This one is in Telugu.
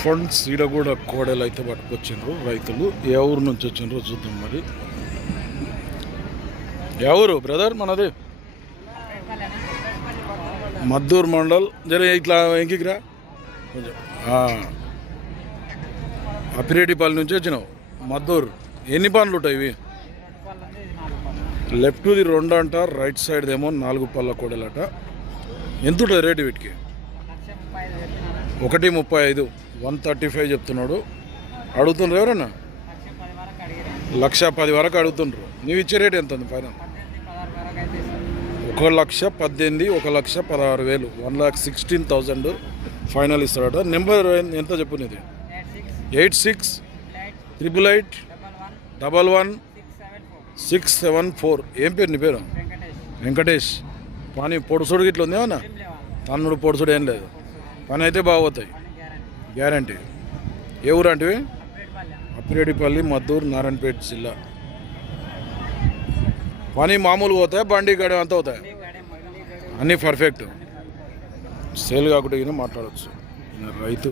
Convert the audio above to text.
ఫండ్స్ ఈడ కూడా కోడలు అయితే పట్టుకొచ్చిండ్రు రైతులు. ఏ ఊరు నుంచి వచ్చిండ్రో చూద్దాం మరి. ఏ ఊరు బ్రదర్ మనది? మద్దూరు మండల్. జర ఇట్లా ఎంకిరా కొంచెం. అప్పిరెడ్డిపల్లి నుంచి వచ్చినావు మద్దూరు. ఎన్ని పనులు ఉంటాయి ఇవి? లెఫ్ట్ది 2 అంట, రైట్ సైడ్ ఏమో 4 పళ్ళ కోడలట. ఎంత ఉంటుంది రేటు వీటికి? 1,35,000 135 చెప్తున్నాడు. అడుగుతుండ్రు ఎవరన్నా? 1,10,000 వరకు అడుగుతుండ్రు. నీవు ఇచ్చే రేట్ ఎంత ఉంది ఫైనల్? 1,18,000 1,16,000 1,16,000 ఫైనల్ ఇస్తాడట. నెంబర్ ఎంత చెప్పు నీది? 8688111674. ఏం పేరు నీ పేరు? వెంకటేష్. పని పొడుసుడు గిట్ల ఉంది ఏమన్నా? తన్నుడు పొడుసుడు ఏం లేదు. పని అయితే బాగోతాయి గ్యారంటీ. ఏ ఊరు అంటే? అప్పిరెడ్డిపల్లి, మద్దూరు, నారాయణపేట జిల్లా. పని మామూలు పోతాయి, బండి గడి అంతా అవుతాయి, అన్నీ పర్ఫెక్ట్. సేల్ కాకుండా మాట్లాడవచ్చు రైతు.